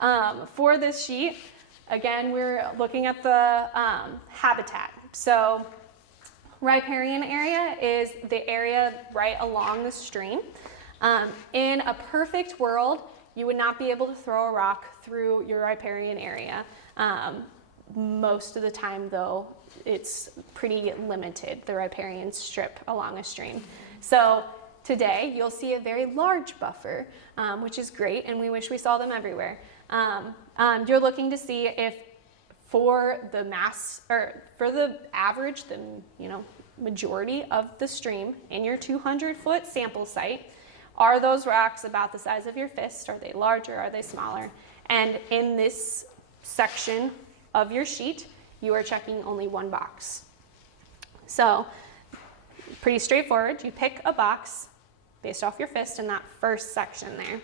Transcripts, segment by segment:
For this sheet, again, we're looking at the habitat. So riparian area is the area right along the stream. In a perfect world, you would not be able to throw a rock through your riparian area. Most of the time, though, it's pretty limited, the riparian strip along a stream. So today, you'll see a very large buffer, which is great, and we wish we saw them everywhere. You're looking to see if for the mass, or for the average, the majority of the stream in your 200-foot sample site, are those rocks about the size of your fist? Are they larger? Are they smaller? And in this section of your sheet, you are checking only one box. So pretty straightforward. You pick a box based off your fist in that first section there.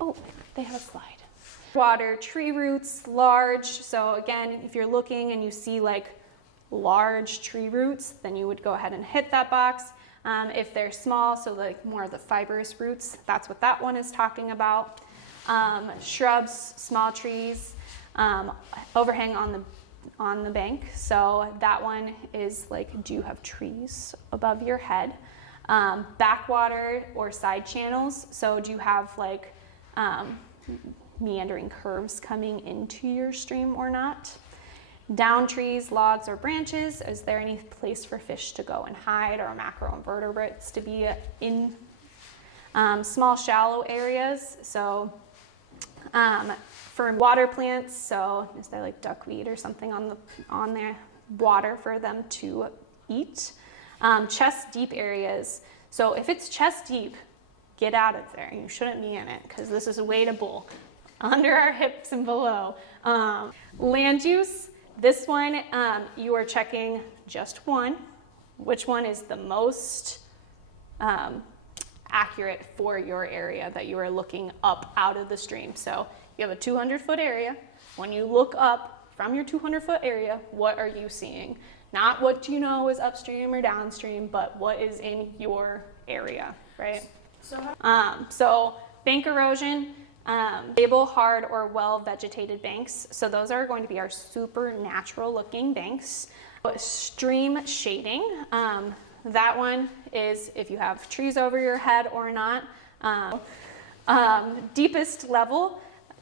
Oh, they have a slide. Water, tree roots, large. So again, if you're looking and you see like large tree roots, then you would go ahead and hit that box. If they're small, so like more of the fibrous roots, that's what that one is talking about. Shrubs, small trees, overhang on the bank. So that one is like, do you have trees above your head? Backwater or side channels. So do you have like meandering curves coming into your stream or not? Down trees, logs, or branches. Is there any place for fish to go and hide, or macroinverbrates to be in? Small, shallow areas. So for water plants, so is there like duckweed or something on the water for them to eat? Chest deep areas. So if it's chest deep, get out of there. You shouldn't be in it because this is wadable under our hips and below. Land use. This one, you are checking just one. Which one is the most accurate for your area that you are looking up out of the stream? So you have a 200-foot area. When you look up from your 200-foot area, what are you seeing? Not what you know is upstream or downstream, but what is in your area, right? So bank erosion. Stable, hard, or well-vegetated banks. So those are going to be our supernatural looking banks. Stream shading. That one is if you have trees over your head or not. Deepest level,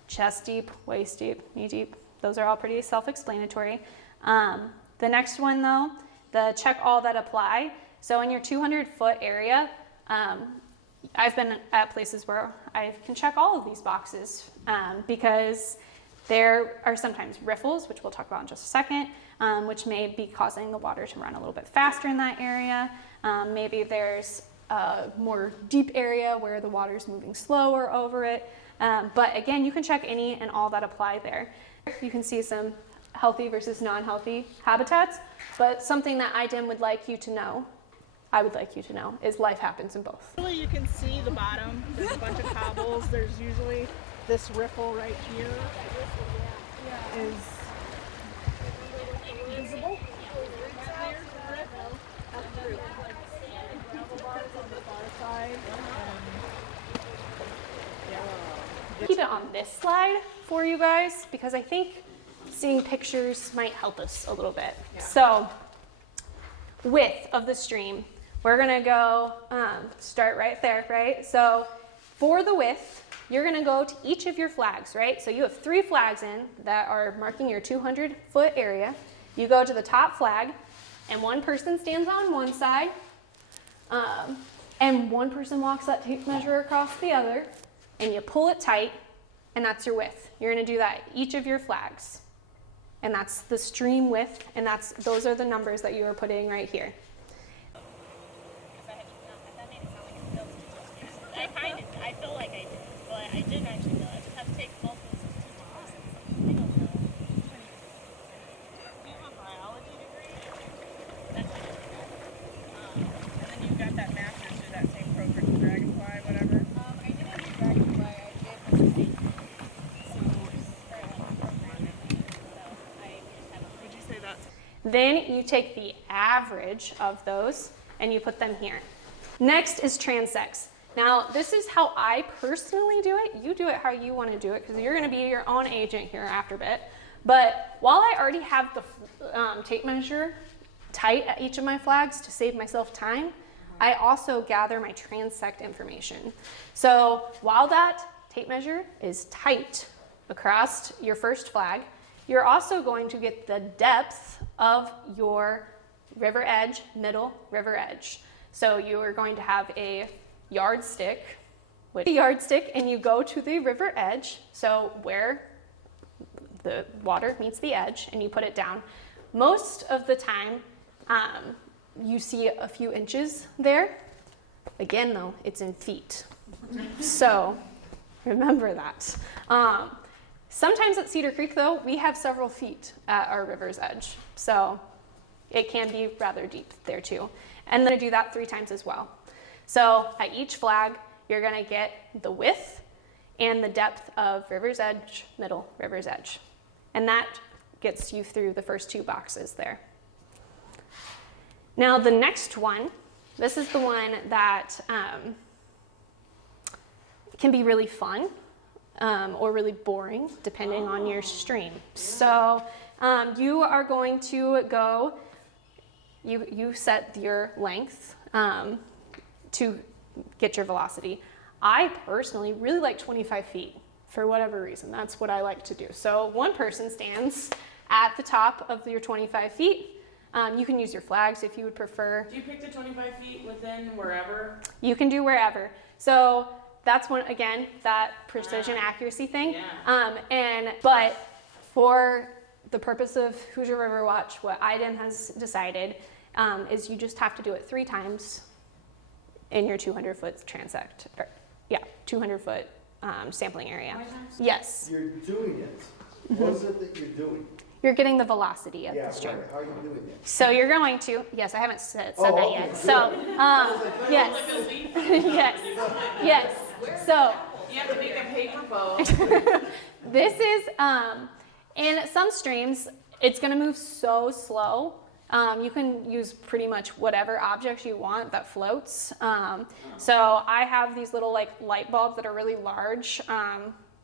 chest deep, waist deep, knee deep. Those are all pretty self-explanatory. The next one though, the check all that apply. So in your 200-foot area, I've been at places where I can check all of these boxes because there are sometimes riffles, which we'll talk about in just a second, which may be causing the water to run a little bit faster in that area. Maybe there's a more deep area where the water's moving slower over it. But again, you can check any and all that apply there. You can see some healthy versus non-healthy habitats, but something that IDEM would like you to know, I would like you to know, is life happens in both. Usually you can see the bottom. There's a bunch of cobbles. There's usually this riffle right here is visible. Keep it on this slide for you guys because I think seeing pictures might help us a little bit. Yeah. So width of the stream. We're gonna go start right there, right? So for the width, you're gonna go to each of your flags, right? So you have 3 flags in that are marking your 200-foot area. You go to the top flag, and one person stands on one side, and one person walks that tape measure across the other, and you pull it tight, and that's your width. You're gonna do that at each of your flags. And that's the stream width, and those are the numbers that you are putting right here. I feel like I did, but I didn't actually know. I just have to take both those classes. I don't know. Do you have a biology degree? That's it. And then you got that master's through that same program, Dragonfly, whatever. I didn't do Dragonfly. I did the state. Would you say that's... Then you take the average of those and you put them here. Next is transects. Now, this is how I personally do it. You do it how you want to do it because you're going to be your own agent here after a bit. But while I already have the tape measure tight at each of my flags to save myself time, I also gather my transect information. So while that tape measure is tight across your first flag, you're also going to get the depth of your river edge, middle river edge. So you are going to have a yardstick with a yardstick, and you go to the river edge, so where the water meets the edge, and you put it down. Most of the time, you see a few inches there. Again, though, it's in feet. So remember that. Sometimes at Cedar Creek, though, we have several feet at our river's edge. So it can be rather deep there too. And then I do that 3 times as well. So at each flag, you're gonna get the width and the depth of river's edge, middle river's edge. And that gets you through the first 2 boxes there. Now the next one, this is the one that can be really fun or really boring depending on your stream. So you are going to go, you set your length to get your velocity. I personally really like 25 feet for whatever reason. That's what I like to do. So one person stands at the top of your 25 feet. You can use your flags if you would prefer. Do you pick the 25 feet within wherever? You can do wherever. So that's one, again, that precision accuracy thing. Yeah. But for the purpose of Hoosier River Watch, what IDEM has decided is you just have to do it 3 times in your 200-foot transect. 200-foot sampling area. Yes. You're doing it. What is it that you're doing? You're getting the velocity of the stream. Right. How are you doing it? So you're going to, yes, I haven't said that okay. yet. So, yes, yes. So, You have to make a paper boat. this is, in some streams, it's gonna move so slow. You can use pretty much whatever object you want that floats. So I have these little like light bulbs that are really large.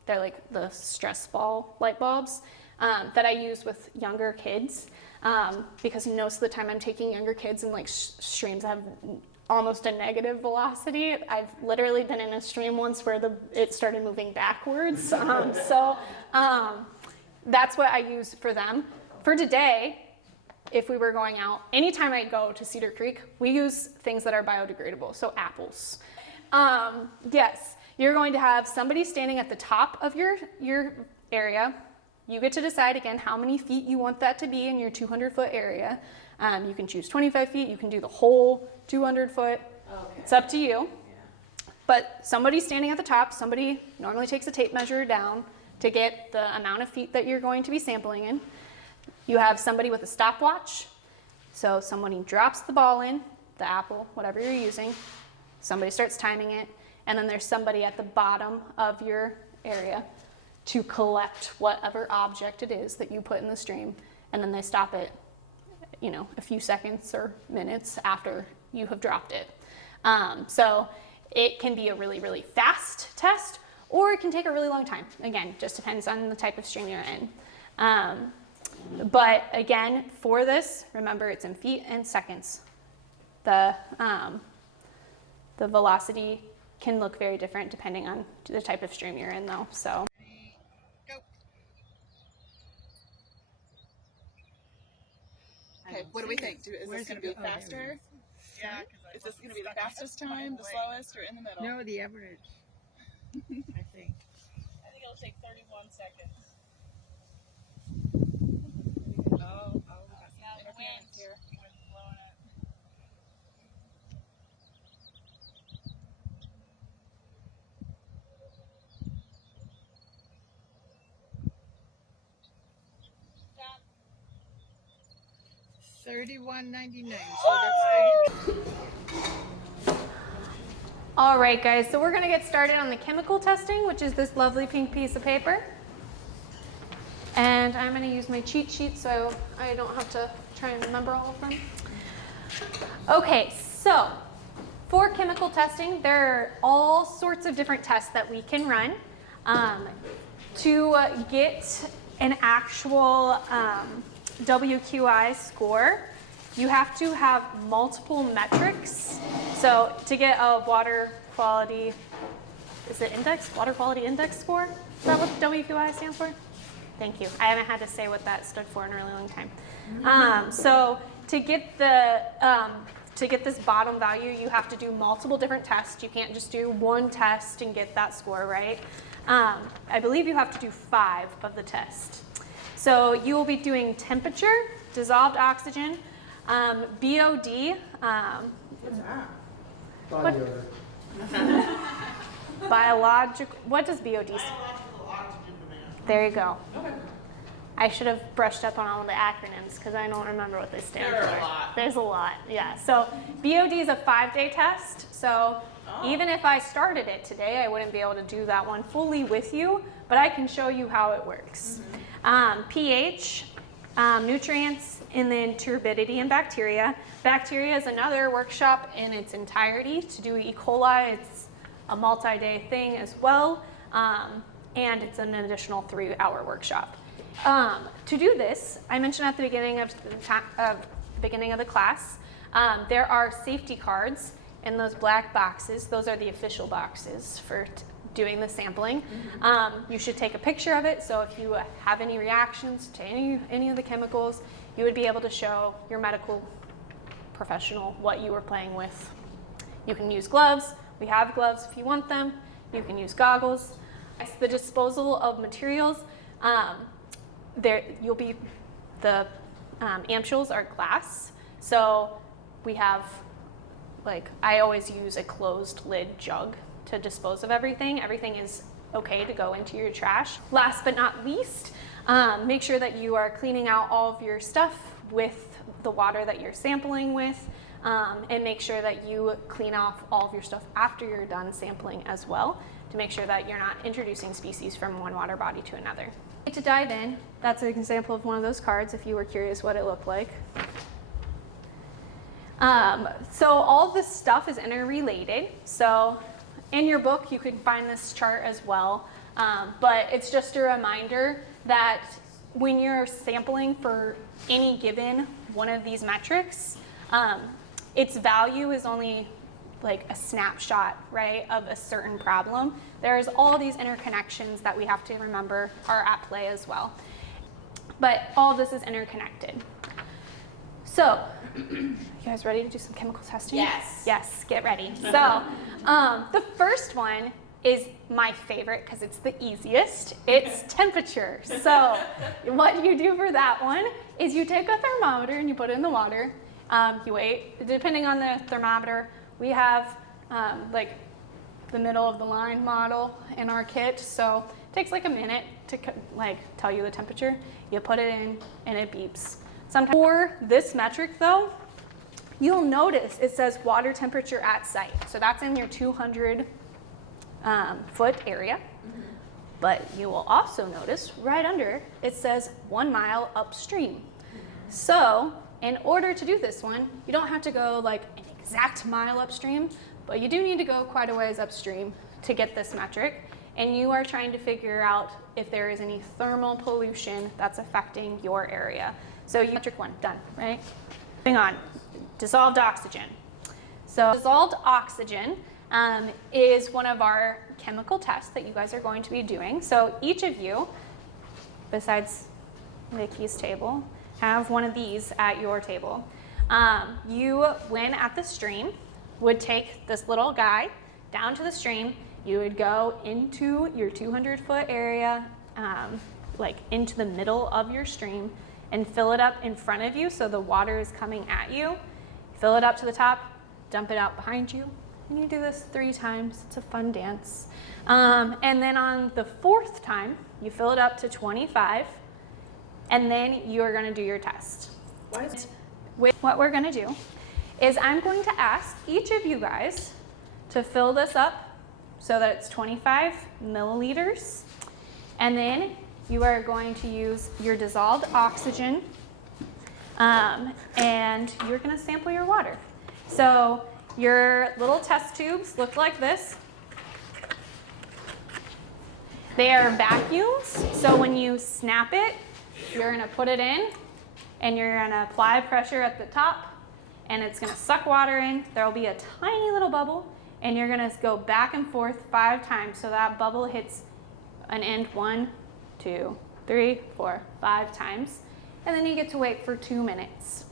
They're like the stress ball light bulbs. That I use with younger kids because most of the time I'm taking younger kids in like streams that have almost a negative velocity. I've literally been in a stream once where it started moving backwards. So that's what I use for them. For today, if we were going out, anytime I go to Cedar Creek, we use things that are biodegradable, so apples. Yes, you're going to have somebody standing at the top of your area. You get to decide, again, how many feet you want that to be in your 200-foot area. You can choose 25 feet. You can do the whole 200-foot. Okay. It's up to you. Yeah. But somebody standing at the top, somebody normally takes a tape measure down to get the amount of feet that you're going to be sampling in. You have somebody with a stopwatch. So somebody drops the ball in, the apple, whatever you're using. Somebody starts timing it. And then there's somebody at the bottom of your area to collect whatever object it is that you put in the stream, and then they stop it, a few seconds or minutes after you have dropped it. So it can be a really, really fast test, or it can take a really long time. Again, just depends on the type of stream you're in. But again, for this, remember it's in feet and seconds. The velocity can look very different depending on the type of stream you're in, though. So. Okay, what do we think? Is this going to be faster? Yeah, Is this going to be the fastest time, the slowest, or in the middle? No, the average. I think. I think it'll take 31 seconds. Oh, we got some Yeah, the wind. interference here. Wind's blowing it. Stop. 31.99. So that's 30. All right, guys, so we're gonna get started on the chemical testing, which is this lovely pink piece of paper. And I'm gonna use my cheat sheet so I don't have to try and remember all of them. Okay, so For chemical testing, there are all sorts of different tests that we can run. To get an actual WQI score, you have to have multiple metrics. So to get a water quality, is it index? Water quality index score? Is that what WQI stands for? Thank you. I haven't had to say what that stood for in a really long time. So to get this bottom value, you have to do multiple different tests. You can't just do one test and get that score, right? I believe you have to do 5 of the test. So you will be doing temperature, dissolved oxygen, BOD. Body odor. Biological. What does BOD stand? Biological oxygen demand. There you go. I should have brushed up on all the acronyms because I don't remember what they stand for. There are a lot. There's a lot, yeah. So BOD is a 5-day test. So even if I started it today, I wouldn't be able to do that one fully with you, but I can show you how it works. pH, nutrients, and then turbidity and bacteria. Bacteria is another workshop in its entirety. To do E. coli, it's a multi-day thing as well, and it's an additional 3-hour workshop. To do this, I mentioned at the beginning of the class, there are safety cards in those black boxes. Those are the official boxes for doing the sampling. You should take a picture of it, so if you have any reactions to any of the chemicals, you would be able to show your medical professional what you were playing with. You can use gloves. We have gloves if you want them. You can use goggles. The disposal of materials, the ampoules are glass. So we have, I always use a closed lid jug to dispose of everything. Everything is okay to go into your trash. Last but not least, make sure that you are cleaning out all of your stuff with the water that you're sampling with, and make sure that you clean off all of your stuff after you're done sampling as well, to make sure that you're not introducing species from one water body to another. To dive in, that's an example of one of those cards if you were curious what it looked like. So all this stuff is interrelated. So in your book, you can find this chart as well, but it's just a reminder that when you're sampling for any given one of these metrics, its value is only a snapshot, right, of a certain problem. There's all these interconnections that we have to remember are at play as well. But all of this is interconnected. So, you guys ready to do some chemical testing? Yes. Yes, get ready. So, the first one is my favorite because it's the easiest. It's temperature. So, what you do for that one is you take a thermometer and you put it in the water. You wait. Depending on the thermometer, we have the middle of the line model in our kit. So it takes a minute to tell you the temperature. You put it in and it beeps. Sometimes for this metric though, you'll notice it says water temperature at site. So that's in your 200 foot area. But you will also notice right under it says 1 mile upstream. So in order to do this one, you don't have to go an exact mile upstream, but you do need to go quite a ways upstream to get this metric. And you are trying to figure out if there is any thermal pollution that's affecting your area. So metric 1, done, right? Moving on, dissolved oxygen. So dissolved oxygen is one of our chemical tests that you guys are going to be doing. So each of you, besides Nikki's table, have one of these at your table. You, when at the stream, would take this little guy down to the stream. You would go into your 200 foot area, into the middle of your stream, and fill it up in front of you so the water is coming at you. Fill it up to the top, dump it out behind you, and you do this 3 times. It's a fun dance. And then on the 4th time, you fill it up to 25, and then you're gonna do your test. What we're gonna do is I'm going to ask each of you guys to fill this up so that it's 25 milliliters. And then you are going to use your dissolved oxygen, and you're gonna sample your water. So your little test tubes look like this. They are vacuums, so when you snap it, you're gonna put it in and you're gonna apply pressure at the top and it's gonna suck water in. There'll be a tiny little bubble and you're gonna go back and forth 5 times so that bubble hits an end 1, 2, 3, 4, 5 times. And then you get to wait for 2 minutes.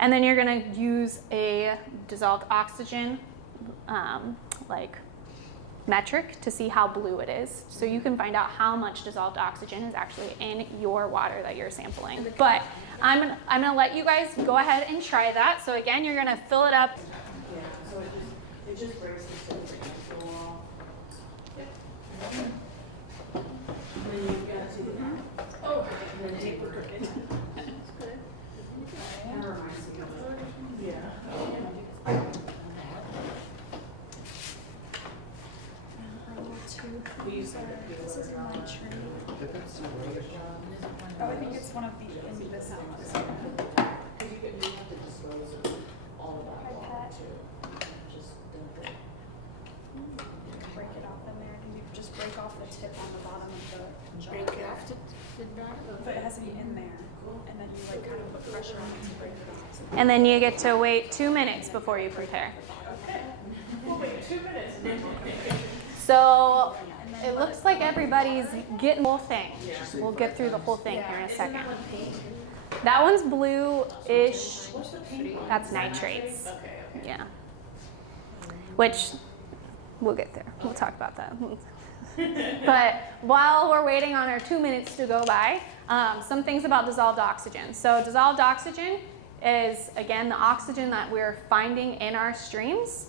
And then you're gonna use a dissolved oxygen like metric to see how blue it is. So you can find out how much dissolved oxygen is actually in your water that you're sampling. But I'm gonna let you guys go ahead and try that. So again, you're gonna fill it up. Yeah, so it just breaks the filter into the wall. Yep. And then you've got to, oh, and then tape it. That's good. Kind of reminds me of it. Yeah. This is my tree. Oh, I think it's one of the in this house. Because you have to dispose of all of that water too. Just dump it. Break it off in there. Can you just break off the tip on the bottom of the jar? Break it off the bottom. But it has to be in there. And then you like kind of put pressure on it to break it off. And then you get to wait 2 minutes before you prepare. We'll wait 2 minutes and then we'll make it. So it looks like everybody's getting the whole thing. We'll get through the whole thing here in a second. That one's blue-ish. That's nitrates. Yeah. Which we'll get there. We'll talk about that. But while we're waiting on our 2 minutes to go by, some things about dissolved oxygen. So dissolved oxygen is, again, the oxygen that we're finding in our streams.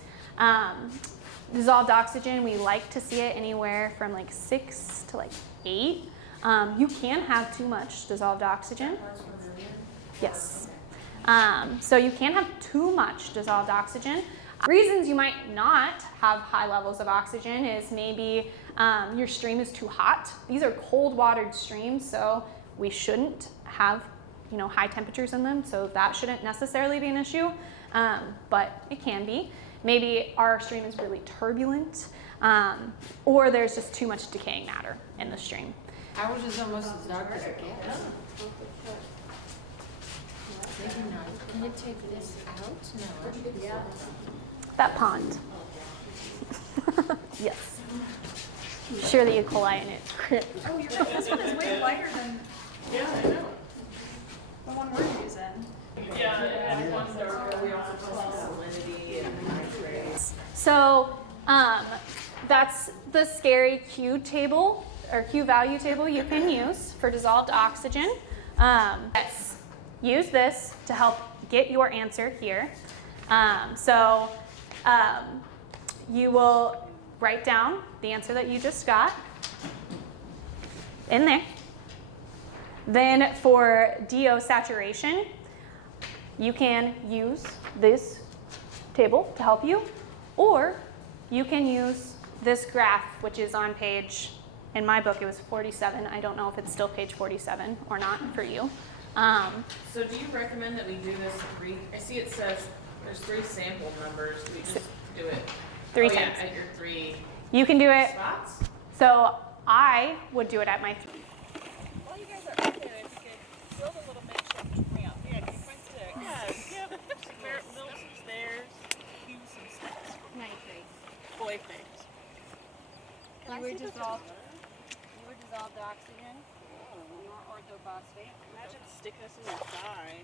Dissolved oxygen, we like to see it anywhere from like 6 to like 8. You can have too much dissolved oxygen. Yes. So you can have too much dissolved oxygen. Reasons you might not have high levels of oxygen is maybe your stream is too hot. These are cold watered streams, so we shouldn't have high temperatures in them, so that shouldn't necessarily be an issue, but it can be. Maybe our stream is really turbulent, or there's just too much decaying matter in the stream. Ours is almost as dark as it gets. Can you take this out? No. Yeah. That pond. Yes. Sure, the E. coli in it. Oh, you're right. This one is way lighter than Yeah, I know. the one we're using. Yeah, one's darker. We also call it salinity and nitrates. So that's the scary Q table or Q value table you can use for dissolved oxygen. Yes, use this to help get your answer here. You will write down the answer that you just got in there. Then for DO saturation, you can use this table to help you, or you can use this graph, which is on page, in my book it was 47. I don't know if it's still page 47 or not for you. So do you recommend that we do this I see it says there's 3 sample numbers. We just do it 3 oh, times. Yeah, at your 3 You can do it, spots? so I would do it at my 3. While you guys are up there, if you could build a little makeshift ramp. Yeah, can you find sticks? Yeah, milk some stairs, use some sticks. Boy things. You were dissolved oxygen or orthophosphate. Imagine sticking us in your thigh.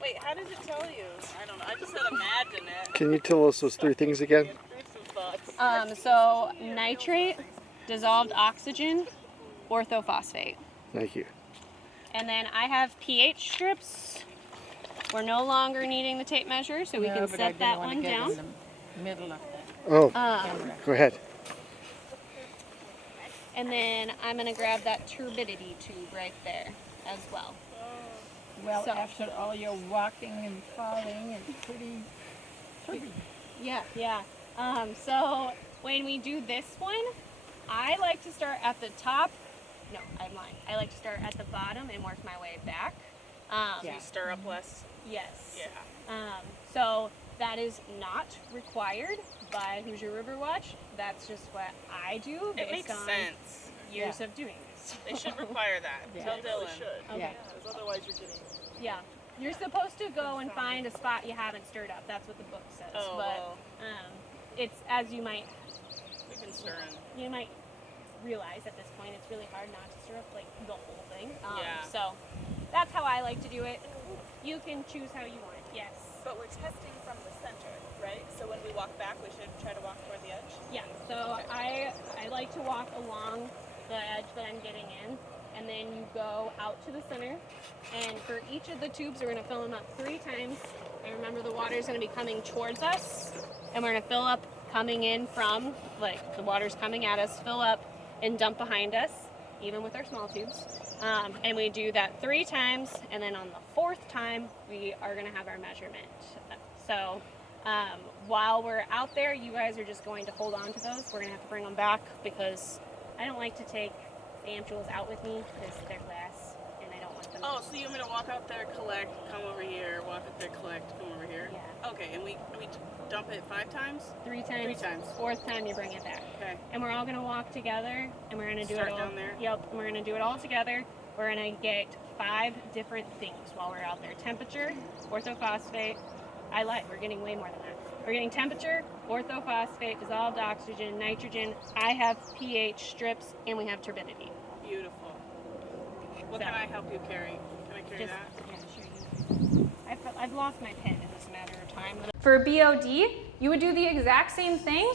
Wait, how does it tell you? I don't know. I just said imagine it. Can you tell us those 3 things again? There's some thoughts. So nitrate, dissolved oxygen, orthophosphate. Thank you. And then I have pH strips. We're no longer needing the tape measure, so we can set that one down. In the middle of that. Oh, go ahead. And then I'm going to grab that turbidity tube right there as well. Well, So- after all your walking and falling and pretty. Yeah. So when we do this one, I like to start at the top. No, I'm lying. I like to start at the bottom and work my way back. You stir up less. Yes. Yeah. So That is not required by Hoosier River Watch. That's just what I do It based makes on sense. years of doing this. They should require that. Tell Dylan. Okay. Because otherwise you're getting. Yeah. You're supposed to go and find a spot you haven't stirred up. That's what the book says. Oh, but well. it's as you might realize at this point, it's really hard not to stir up like the whole thing. Yeah. So that's how I like to do it. You can choose how you want. Yes. But we're testing from the center, right? So when we walk back, we should try to walk toward the edge. Yeah. So I like to walk along the edge that I'm getting in, and then you go out to the center. And for each of the tubes, we're going to fill them up 3 times. And remember, the water is going to be coming towards us, and we're going to fill up coming in from, like, the water's coming at us, fill up and dump behind us, even with our small tubes. And we do that 3 times, and then on the 4th time, we are going to have our measurement. So while we're out there, you guys are just going to hold on to those. We're going to have to bring them back because I don't like to take the ampules out with me because they're glass, and I don't want them. Oh, so you want me to walk out there, collect, come over here, walk out there, collect, come over here? Yeah. Okay, and we dump it 5 times? 3 times. 3 times. 4th time, you bring it back. Okay. And we're all going to walk together, and we're going to do Start it all. down there? Yep, and we're going to do it all together. We're going to get 5 different things while we're out there. Temperature, orthophosphate. I lied, we're getting way more than that. We're getting temperature, orthophosphate, dissolved oxygen, nitrogen. I have pH strips, and we have turbidity. Beautiful. What can I help you carry? Can I carry that? Yeah, sure. I've lost my pen. It doesn't matter of time. For BOD, you would do the exact same thing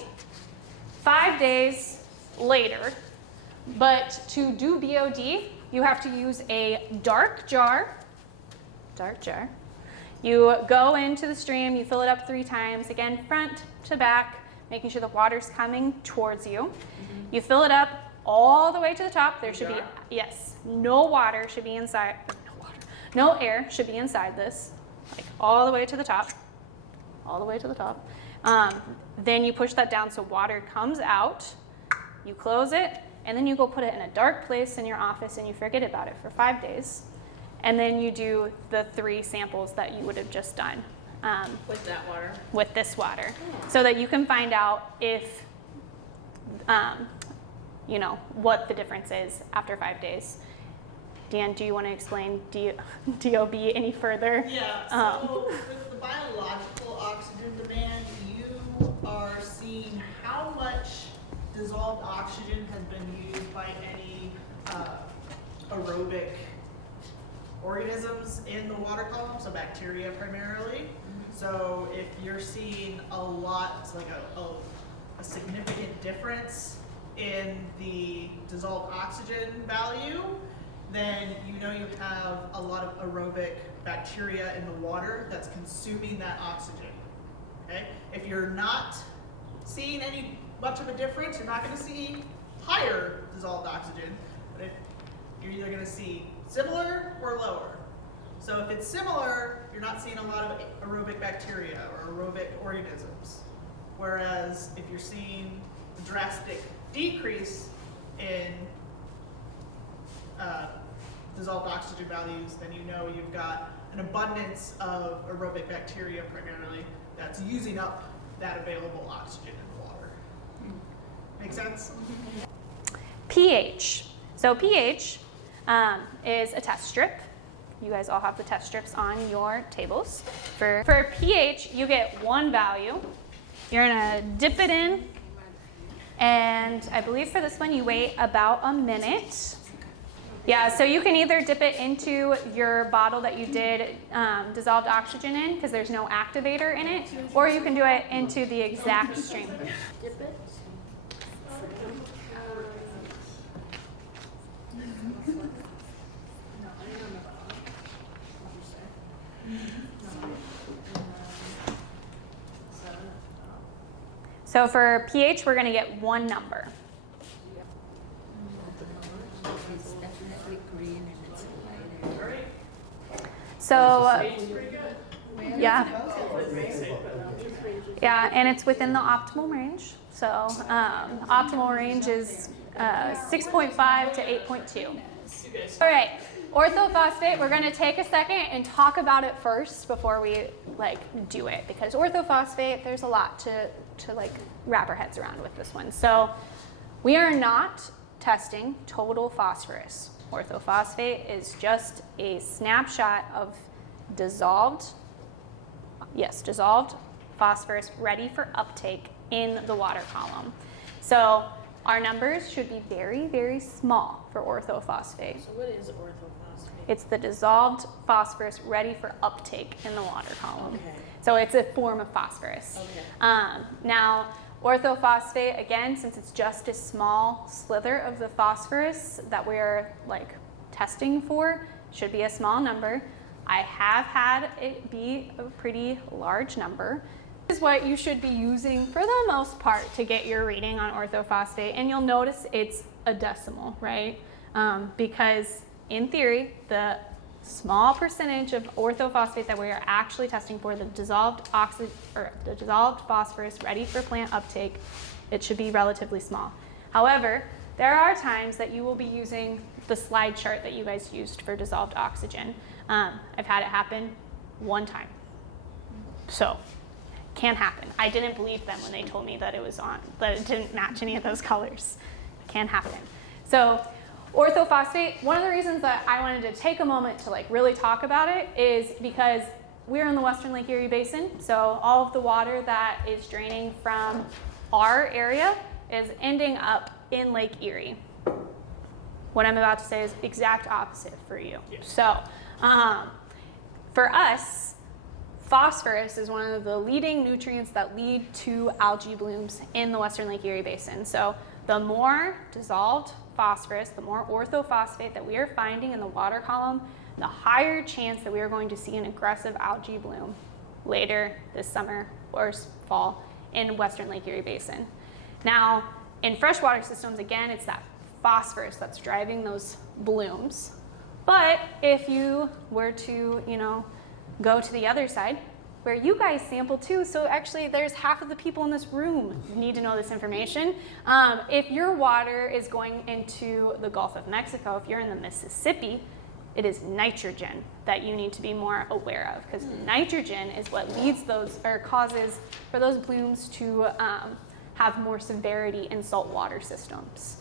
5 days later, but to do BOD, you have to use a dark jar. You go into the stream, you fill it up 3 times, again, front to back, making sure the water's coming towards you. You fill it up all the way to the top. There should be, yes, no water should be inside, no air should be inside this, like all the way to the top, all the way to the top. Then you push that down so water comes out, you close it, and then you go put it in a dark place in your office and you forget about it for 5 days. And then you do the 3 samples that you would have just done. With that water? With this water. So that you can find out if, you know, what the difference is after 5 days. Deanne, do you want to explain DOB any further? Yeah, so with the biological oxygen demand, you are seeing how much dissolved oxygen has been used by any aerobic organisms in the water column, so bacteria primarily. So if you're seeing a lot, it's like a significant difference in the dissolved oxygen value, then you know you have a lot of aerobic bacteria in the water that's consuming that oxygen. Okay? If you're not seeing any much of a difference, you're not going to see higher dissolved oxygen, but if you're either going to see similar or lower. So if it's similar, you're not seeing a lot of aerobic bacteria or aerobic organisms. Whereas if you're seeing a drastic decrease in dissolved oxygen values, then you know you've got an abundance of aerobic bacteria primarily that's using up that available oxygen in the water. Make sense? pH. So pH is a test strip. You guys all have the test strips on your tables. For pH, you get 1 value. You're gonna dip it in, and I believe for this one you wait about a minute. Yeah, so you can either dip it into your bottle that you did dissolved oxygen in, because there's no activator in it, or you can do it into the exact stream. Dip it. So for pH, we're going to get 1 number. It's definitely green and it's lighter. So, yeah. Yeah, and it's within the optimal range. So optimal range is 6.5 to 8.2. All right, orthophosphate, we're going to take a second and talk about it first before we do it, because orthophosphate, there's a lot to wrap our heads around with this one. So we are not testing total phosphorus. Orthophosphate is just a snapshot of dissolved phosphorus ready for uptake in the water column. So our numbers should be very, very small for orthophosphate. So what is orthophosphate? It's the dissolved phosphorus ready for uptake in the water column. Okay. So it's a form of phosphorus. Okay. Now, orthophosphate, again, since it's just a small slither of the phosphorus that we're testing for, should be a small number. I have had it be a pretty large number. This is what you should be using for the most part to get your reading on orthophosphate, and you'll notice it's a decimal, right? Because in theory, the small percentage of orthophosphate that we are actually testing for, the dissolved phosphorus ready for plant uptake, it should be relatively small. However, there are times that you will be using the slide chart that you guys used for dissolved oxygen. I've had it happen one time. So, can happen. I didn't believe them when they told me that that it didn't match any of those colors. Can happen. So, orthophosphate, one of the reasons that I wanted to take a moment to really talk about it is because we're in the Western Lake Erie Basin, so all of the water that is draining from our area is ending up in Lake Erie. What I'm about to say is exact opposite for you. Yes. So, for us, phosphorus is one of the leading nutrients that lead to algae blooms in the Western Lake Erie Basin. So the more dissolved phosphorus, the more orthophosphate that we are finding in the water column, the higher chance that we are going to see an aggressive algae bloom later this summer or fall in Western Lake Erie Basin. Now, in freshwater systems, again, it's that phosphorus that's driving those blooms. But if you were to, go to the other side, where you guys sample too, so actually there's half of the people in this room need to know this information. If your water is going into the Gulf of Mexico, if you're in the Mississippi, it is nitrogen that you need to be more aware of, because nitrogen is what leads those, or causes for those blooms to have more severity in saltwater systems.